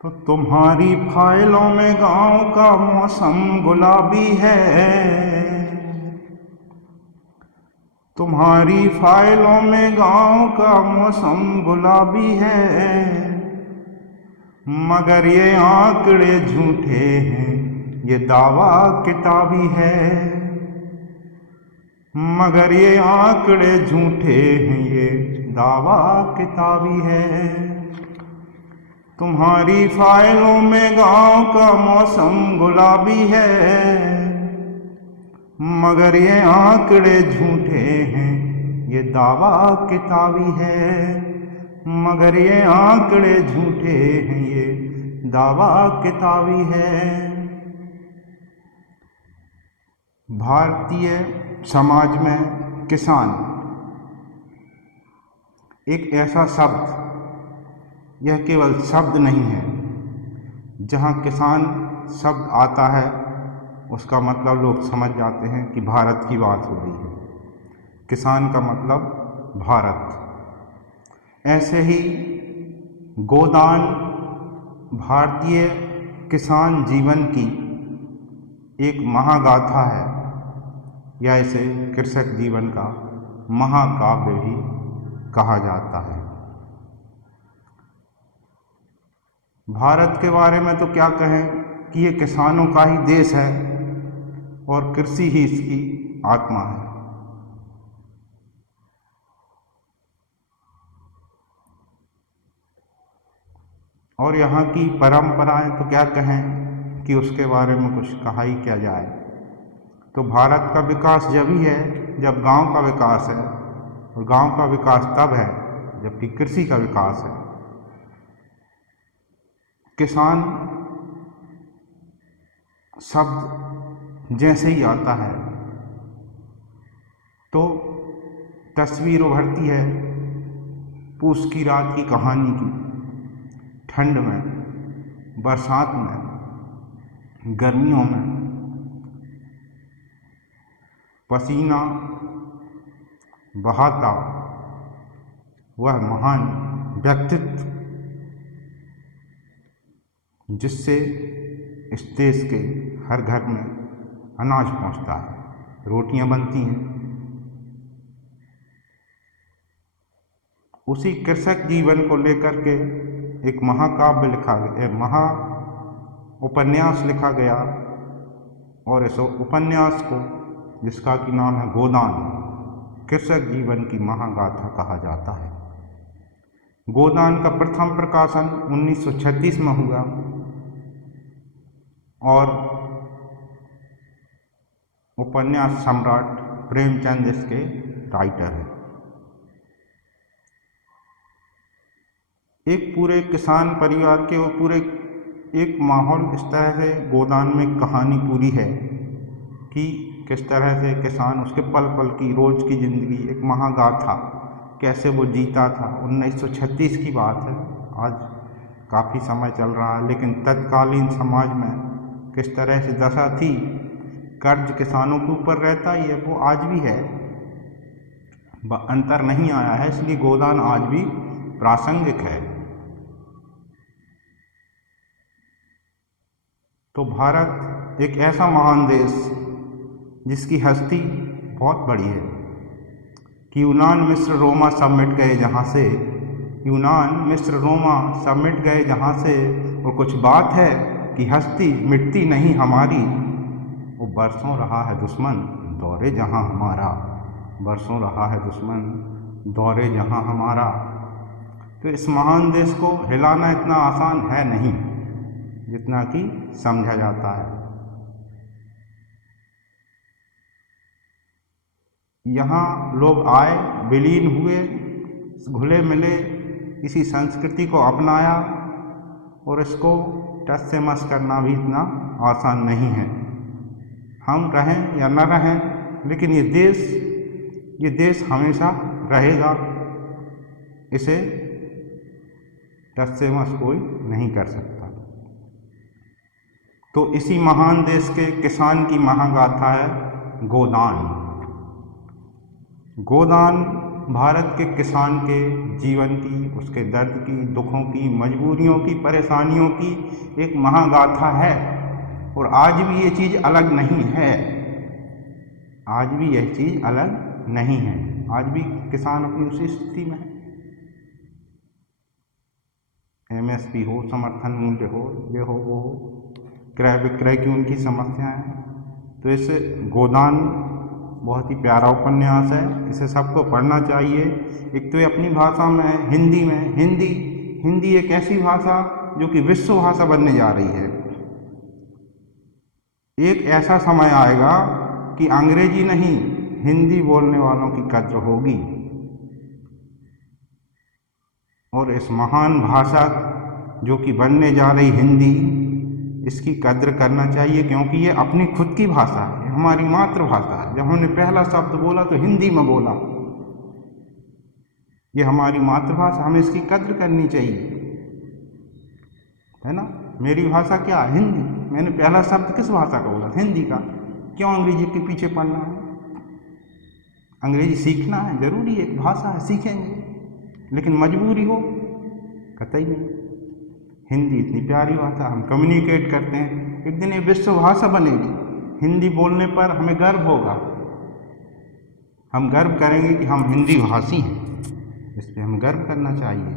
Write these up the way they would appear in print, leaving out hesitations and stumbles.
तो तुम्हारी फाइलों में गांव का मौसम गुलाबी है, तुम्हारी फाइलों में गांव का मौसम गुलाबी है, मगर ये आंकड़े झूठे हैं, ये दावा किताबी है, मगर ये आंकड़े झूठे हैं, ये दावा किताबी है। तुम्हारी फाइलों में गांव का मौसम गुलाबी है, मगर ये आंकड़े झूठे हैं, ये दावा किताबी है, मगर ये आंकड़े झूठे हैं, ये दावा किताबी है। भारतीय समाज में किसान एक ऐसा शब्द, यह केवल शब्द नहीं है। जहाँ किसान शब्द आता है उसका मतलब लोग समझ जाते हैं कि भारत की बात हो रही है। किसान का मतलब भारत। ऐसे ही गोदान भारतीय किसान जीवन की एक महागाथा है, या इसे कृषक जीवन का महाकाव्य भी कहा जाता है। भारत के बारे में तो क्या कहें कि ये किसानों का ही देश है और कृषि ही इसकी आत्मा है। और यहाँ की परंपराएं तो क्या कहें कि उसके बारे में कुछ कहा ही क्या जाए। तो भारत का विकास जब ही है जब गांव का विकास है, और गांव का विकास तब है जबकि कृषि का विकास है। किसान शब्द जैसे ही आता है तो तस्वीर उभरती है पूस की रात की कहानी की। ठंड में, बरसात में, गर्मियों में पसीना बहाता वह महान व्यक्तित्व जिससे इस देश के हर घर में अनाज पहुंचता है, रोटियां बनती हैं। उसी कृषक जीवन को लेकर के एक महाकाव्य लिखा गया, महा उपन्यास लिखा गया, और इस उपन्यास को जिसका कि नाम है गोदान, कृषक जीवन की महागाथा कहा जाता है। गोदान का प्रथम प्रकाशन 1936 में हुआ और उपन्यास सम्राट प्रेमचंद इसके राइटर हैं। एक पूरे किसान परिवार के और पूरे एक माहौल इस तरह से गोदान में कहानी पूरी है कि किस तरह से किसान उसके पल पल की रोज की ज़िंदगी, एक महागाथा कैसे वो जीता था। 1936 की बात है, आज काफ़ी समय चल रहा है, लेकिन तत्कालीन समाज में किस तरह से दशा थी, कर्ज किसानों के ऊपर रहता ही है, वो आज भी है, अंतर नहीं आया है, इसलिए गोदान आज भी प्रासंगिक है। तो भारत एक ऐसा महान देश जिसकी हस्ती बहुत बड़ी है कि यूनान मिस्र रोमा सब मिट गए जहाँ से, यूनान मिस्र रोमा सब मिट गए जहाँ से, और कुछ बात है कि हस्ती मिटती नहीं हमारी, वो बरसों रहा है दुश्मन दौरे जहाँ हमारा, बरसों रहा है दुश्मन दौरे जहाँ हमारा। तो इस महान देश को हिलाना इतना आसान है नहीं जितना कि समझा जाता है। यहाँ लोग आए, विलीन हुए, घुले मिले, इसी संस्कृति को अपनाया, और इसको टस से मस करना भी इतना आसान नहीं है। हम रहें या न रहें, लेकिन ये देश हमेशा रहेगा, इसे टस से मस कोई नहीं कर सकता। तो इसी महान देश के किसान की महागाथा है गोदान। गोदान भारत के किसान के जीवन की, उसके दर्द की, दुखों की, मजबूरियों की, परेशानियों की एक महागाथा है। और आज भी ये चीज़ अलग नहीं है, आज भी यह चीज़ अलग नहीं है। आज भी किसान अपनी उसी स्थिति में है। MSP हो, समर्थन मूल्य हो, ये हो वो हो, क्रय विक्रय की उनकी समस्याएं हैं। तो इस गोदान बहुत ही प्यारा उपन्यास है, इसे सबको पढ़ना चाहिए। एक तो ये अपनी भाषा में है, हिंदी में। हिंदी एक ऐसी भाषा जो कि विश्व भाषा बनने जा रही है। एक ऐसा समय आएगा कि अंग्रेजी नहीं, हिंदी बोलने वालों की कद्र होगी। और इस महान भाषा जो कि बनने जा रही हिंदी, इसकी कद्र करना चाहिए, क्योंकि ये अपनी खुद की भाषा है, हमारी मातृभाषा है। जब हमने पहला शब्द बोला तो हिंदी में बोला। ये हमारी मातृभाषा, हमें इसकी कद्र करनी चाहिए, है ना। मेरी भाषा क्या है? हिंदी। मैंने पहला शब्द किस भाषा का बोला? हिंदी का। क्यों अंग्रेजी के पीछे पड़ना है? अंग्रेजी सीखना है, जरूरी है, एक भाषा है, सीखेंगे, लेकिन मजबूरी हो कतई नहीं। हिंदी इतनी प्यारी भाषा, हम कम्युनिकेट करते हैं, एक दिन ये विश्व भाषा बनेगी। हिंदी बोलने पर हमें गर्व होगा, हम गर्व करेंगे कि हम हिंदी भाषी हैं, इस पर हमें गर्व करना चाहिए।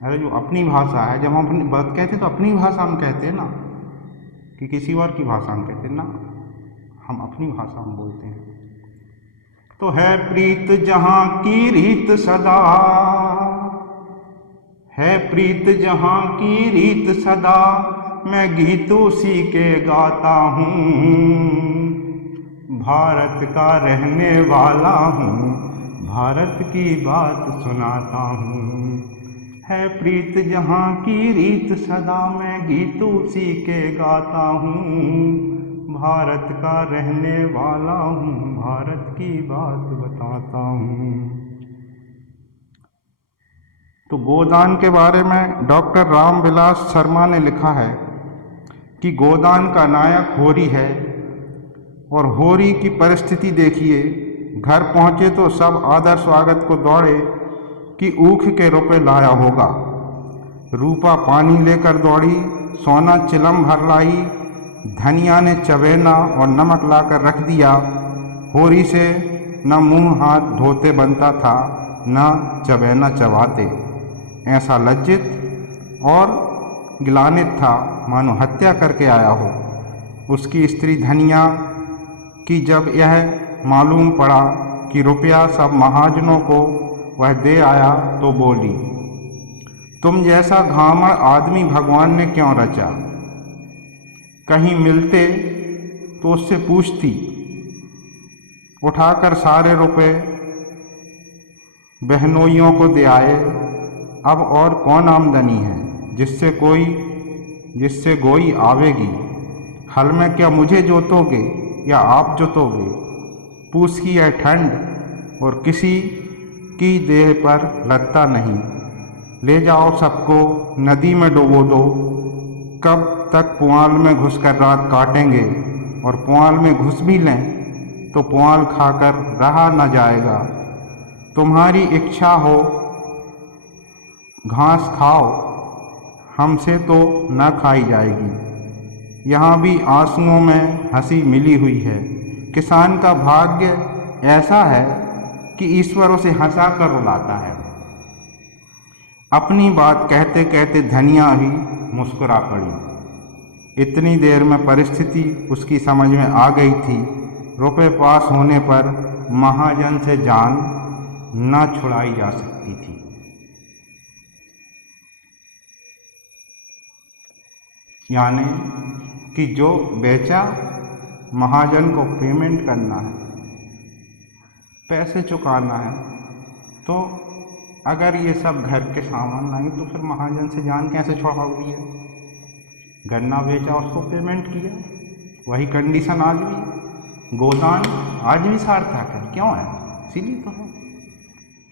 अरे जो अपनी भाषा है, जब हम अपनी बात कहते तो अपनी भाषा हम कहते हैं ना, कि किसी और की भाषा हम कहते हैं ना, हम अपनी भाषा हम बोलते हैं। तो है प्रीत जहाँ की रीत सदा, है प्रीत जहाँ की रीत सदा, मैं गीत उसी के गाता हूँ। भारत का रहने वाला हूँ, भारत की बात सुनाता हूँ। है प्रीत जहाँ की रीत सदा, मैं गीत उसी के गाता हूँ। भारत का रहने वाला हूँ, भारत की बात बताता हूँ। तो गोदान के बारे में डॉक्टर रामविलास शर्मा ने लिखा है कि गोदान का नायक होरी है, और होरी की परिस्थिति देखिए। घर पहुँचे तो सब आदर स्वागत को दौड़े कि ऊख के रुपए लाया होगा। रूपा पानी लेकर दौड़ी, सोना चिलम भर लाई, धनिया ने चबेना और नमक लाकर रख दिया। होरी से न मुंह हाथ धोते बनता था, न चबेना चबाते। ऐसा लज्जित और गिलानित था मानो हत्या करके आया हो। उसकी स्त्री धनिया की जब यह मालूम पड़ा कि रुपया सब महाजनों को वह दे आया, तो बोली, तुम जैसा घामड़ आदमी भगवान ने क्यों रचा। कहीं मिलते तो उससे पूछती, उठाकर सारे रुपए बहनोइयों को दे आए। अब और कौन आमदनी है जिससे गोई आवेगी। हल में क्या मुझे जोतोगे या आप जोतोगे। पूस की यह ठंड और किसी की देह पर लगता नहीं। ले जाओ सबको नदी में डुबो दो। कब तक पुआल में घुसकर रात काटेंगे, और पुआल में घुस भी लें तो पुआल खाकर रहा न जाएगा। तुम्हारी इच्छा हो घास खाओ, हमसे तो न खाई जाएगी। यहाँ भी आंसुओं में हंसी मिली हुई है। किसान का भाग्य ऐसा है कि ईश्वर उसे हंसा कर रुलाता है। अपनी बात कहते कहते धनिया ही मुस्कुरा पड़ी। इतनी देर में परिस्थिति उसकी समझ में आ गई थी। रुपए पास होने पर महाजन से जान न छुड़ाई जा सकती थी। यानी कि जो बेचा, महाजन को पेमेंट करना है, पैसे चुकाना है। तो अगर ये सब घर के सामान नहीं तो फिर महाजन से जान कैसे छुड़ाओगी है। गन्ना बेचा, उसको पेमेंट किया, वही कंडीशन आज भी। गोदान आज भी सार्थक है, क्यों है? इसीलिए तो है,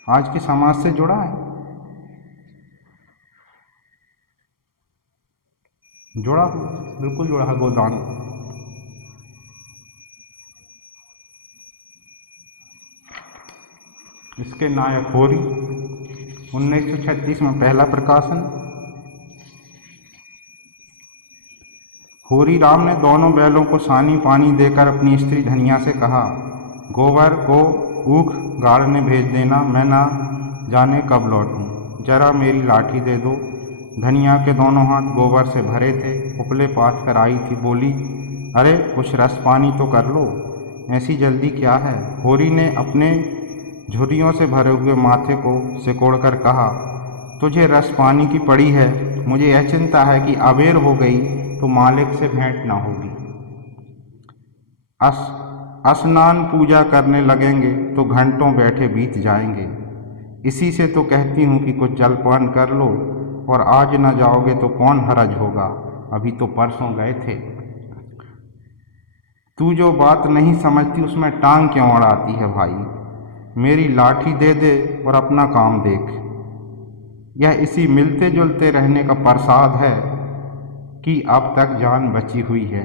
आज के समाज से जुड़ा है, जुड़ा हुआ, बिल्कुल जुड़ा है गोदान। इसके नायक होरी, 1936 में पहला प्रकाशन। होरी राम ने दोनों बैलों को सानी पानी देकर अपनी स्त्री धनिया से कहा, गोबर को ऊख गाड़ने भेज देना, मैं ना जाने कब लौटूं, जरा मेरी लाठी दे दो। धनिया के दोनों हाथ गोबर से भरे थे, उपले पाथ कर आई थी, बोली, अरे कुछ रस पानी तो कर लो, ऐसी जल्दी क्या है। होरी ने अपने झुर्रियों से भरे हुए माथे को सिकोड़कर कहा, तुझे रस पानी की पड़ी है, मुझे यह चिंता है कि अबेर हो गई तो मालिक से भेंट ना होगी। स्नान पूजा करने लगेंगे तो घंटों बैठे बीत जाएंगे, इसी से तो कहती हूँ कि कुछ जलपान कर लो, और आज न जाओगे तो कौन हरज होगा, अभी तो परसों गए थे। तू जो बात नहीं समझती उसमें टांग क्यों अड़ाती है भाई, मेरी लाठी दे दे और अपना काम देख। यह इसी मिलते जुलते रहने का प्रसाद है कि अब तक जान बची हुई है,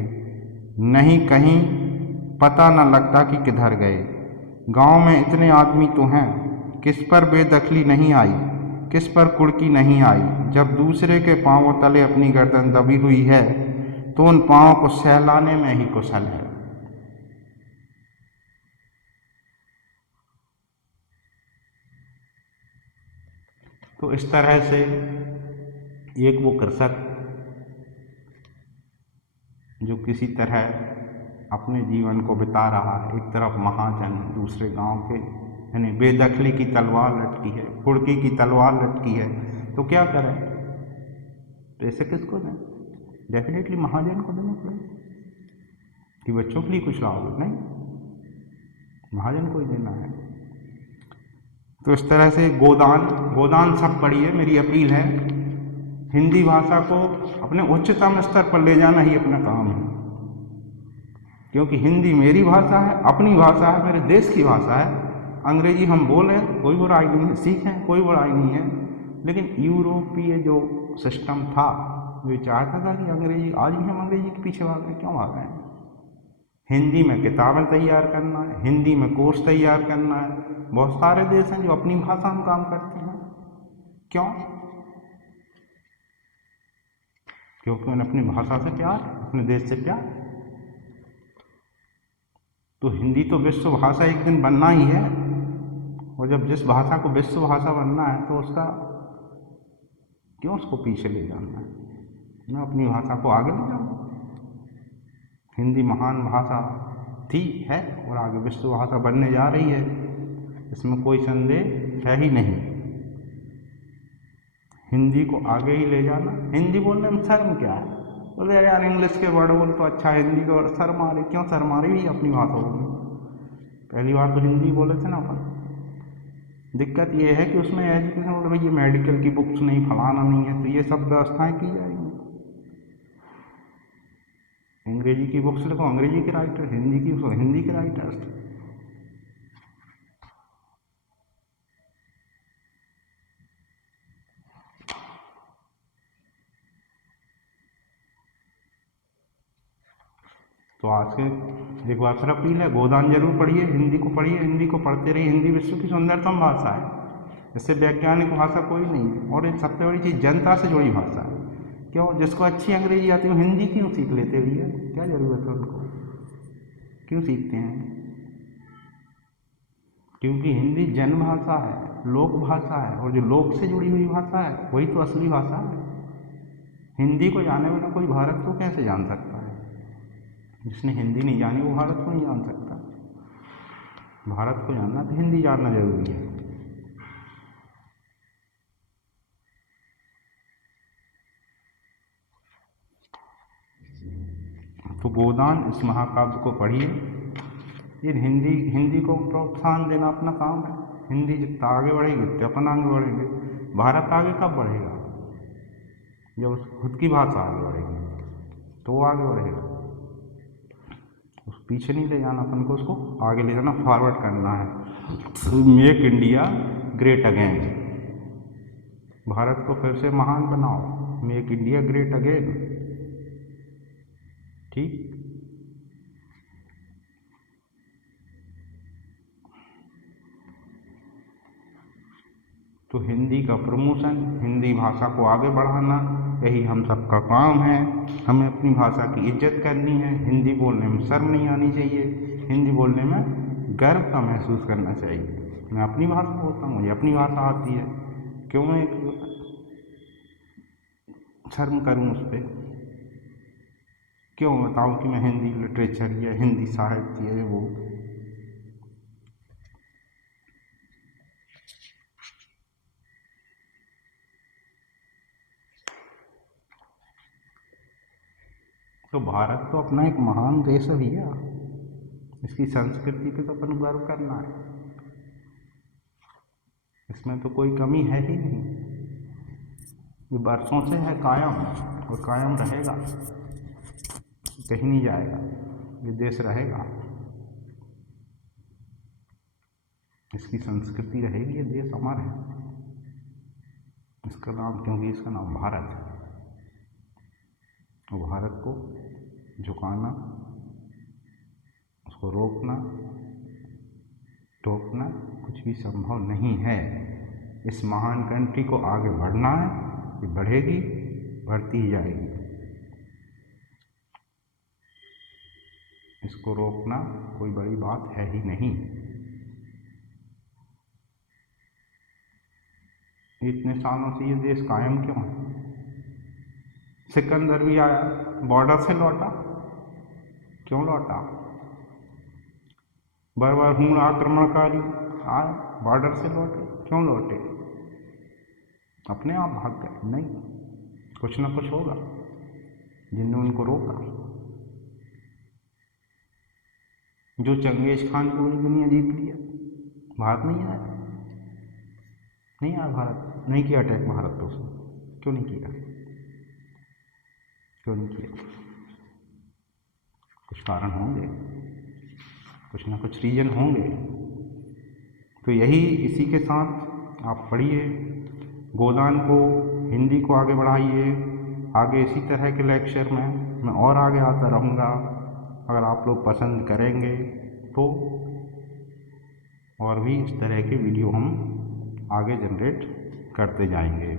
नहीं कहीं पता न लगता कि किधर गए। गांव में इतने आदमी तो हैं, किस पर बेदखली नहीं आई, किस पर कुड़की नहीं आई। जब दूसरे के पांवों तले अपनी गर्दन दबी हुई है तो उन पांवों को सहलाने में ही कुशल है। तो इस तरह से एक वो कृषक जो किसी तरह अपने जीवन को बिता रहा है, एक तरफ महाजन दूसरे गांव के, यानी बेदखली की तलवार लटकी है, कुड़की की तलवार लटकी है, तो क्या करें, पैसे किसको दें? डेफिनेटली महाजन को देना पड़ेगा कि बच्चों के लिए कुछ लाओगे, नहीं, महाजन को ही देना है। तो इस तरह से गोदान सब पढ़िए, मेरी अपील है। हिंदी भाषा को अपने उच्चतम स्तर पर ले जाना ही अपना काम है, क्योंकि हिंदी मेरी भाषा है, अपनी भाषा है, मेरे देश की भाषा है। अंग्रेजी हम बोलें, कोई बुराई नहीं है, सीखें, कोई बुराई नहीं है, लेकिन यूरोपीय जो सिस्टम था जो चाहता था कि अंग्रेजी, आज भी हम अंग्रेजी के पीछे भाग रहे हैं। क्यों भाग रहे हैं? हिंदी में किताबें तैयार करना है, हिंदी में कोर्स तैयार करना है। बहुत सारे देश हैं जो अपनी भाषा में काम करते हैं। क्यों? क्योंकि उन्हें अपनी भाषा से प्यार, अपने देश से प्यार। तो हिंदी तो विश्व भाषा एक दिन बनना ही है, और जब जिस भाषा को विश्व भाषा बनना है तो उसका क्यों उसको पीछे ले जाना है? मैं अपनी भाषा को आगे ले जाऊँ। हिंदी महान भाषा थी, है, और आगे विश्व भाषा बनने जा रही है, इसमें कोई संदेह है ही नहीं। हिंदी को आगे ही ले जाना। हिंदी बोलने में शर्म क्या है? बोले यार इंग्लिश के वर्ड बोल तो अच्छा, हिंदी को शर्म आ रही, क्यों शर्म आ रही है? अपनी भाषा बोलने, पहली बार तो हिंदी बोले थे ना अपन। दिक्कत ये है कि उसमें एजुकेशन बोले भाई ये मेडिकल की बुक्स नहीं, फलाना नहीं है, तो ये सब व्यवस्थाएं की जाएंगी। अंग्रेजी की बुक्स लिखो, अंग्रेजी के राइटर, हिंदी की हिंदी के राइटर्स। तो आज के एक बार फिर अपील है, गोदान जरूर पढ़िए, हिंदी को पढ़िए, हिंदी को पढ़ते रहिए। हिंदी विश्व की सुंदरतम भाषा है, इससे वैज्ञानिक भाषा कोई नहीं है, और एक सबसे बड़ी चीज़ जनता से जुड़ी भाषा है। क्यों? जिसको अच्छी अंग्रेजी आती है वो हिंदी क्यों सीख लेते भैया? क्या ज़रूरत है उनको? क्यों सीखते हैं? क्योंकि हिंदी जन भाषा है, लोक भाषा है, और जो लोक से जुड़ी हुई भाषा है वही तो असली भाषा है। हिंदी को जाने बिना कोई भारत को कैसे जान सकता है? जिसने हिंदी नहीं जानी वो भारत को नहीं जान सकता। भारत को जानना तो हिंदी जानना जरूरी है। तो गोदान इस महाकाव्य को पढ़िए। ये हिंदी को प्रोत्साहन देना अपना काम है। हिंदी जितना आगे बढ़ेगी उतना अपन आगे बढ़ेंगे। भारत आगे कब बढ़ेगा? जब खुद की भाषा आगे बढ़ेगी तो वो आगे बढ़ेगा। उस पीछे नहीं ले जाना अपन को, उसको आगे ले जाना, फॉरवर्ड करना है। Make India great again, Bharat को फिर से महान बनाओ, मेक इंडिया ग्रेट अगेन। ठीक। तो हिंदी का प्रमोशन, हिंदी भाषा को आगे बढ़ाना, यही हम सबका काम है। हमें अपनी भाषा की इज्जत करनी है, हिंदी बोलने में शर्म नहीं आनी चाहिए, हिंदी बोलने में गर्व का महसूस करना चाहिए। मैं अपनी भाषा बोलता हूँ, मुझे अपनी भाषा आती है, क्यों मैं शर्म करूँ उस पर? क्यों बताऊँ कि मैं हिंदी लिटरेचर या हिंदी साहित्य है वो? तो भारत तो अपना एक महान देश है भैया, इसकी संस्कृति पे तो अपन गर्व करना है, इसमें तो कोई कमी है ही नहीं। ये बरसों से है कायम और कायम रहेगा, कहीं नहीं जाएगा, ये देश रहेगा, इसकी संस्कृति रहेगी, ये देश अमर है। इसका नाम, क्योंकि इसका नाम भारत है, और भारत को झुकाना, उसको रोकना टोकना कुछ भी संभव नहीं है। इस महान कंट्री को आगे बढ़ना है, ये बढ़ेगी, बढ़ती ही जाएगी, इसको रोकना कोई बड़ी बात है ही नहीं। इतने सालों से ये देश कायम क्यों है? सिकंदर भी आया, बॉर्डर से लौटा, क्यों लौटा? बार हूण आक्रमणकारी आए, बॉर्डर से लौटे, क्यों लौटे? अपने आप भाग गए? नहीं, कुछ ना कुछ होगा जिनने उनको रोका। जो चंगेज खान पूरी दुनिया जीत लिया, भारत नहीं आया, नहीं आया भारत, नहीं किया अटैक भारत पे उसने, क्यों नहीं किया? क्यों नहीं किया? कुछ कारण होंगे, कुछ ना कुछ रीजन होंगे। तो यही, इसी के साथ आप पढ़िए गोदान को, हिंदी को आगे बढ़ाइए। आगे इसी तरह के लेक्चर में मैं और आगे आता रहूँगा, अगर आप लोग पसंद करेंगे तो, और भी इस तरह के वीडियो हम आगे जनरेट करते जाएंगे।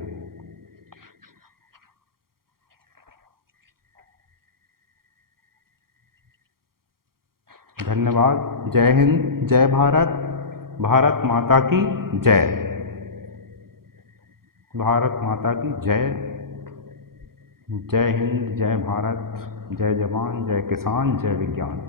धन्यवाद। जय हिंद, जय भारत, भारत माता की जय, भारत माता की जय। जय हिंद, जय भारत, जय जवान, जय किसान, जय विज्ञान।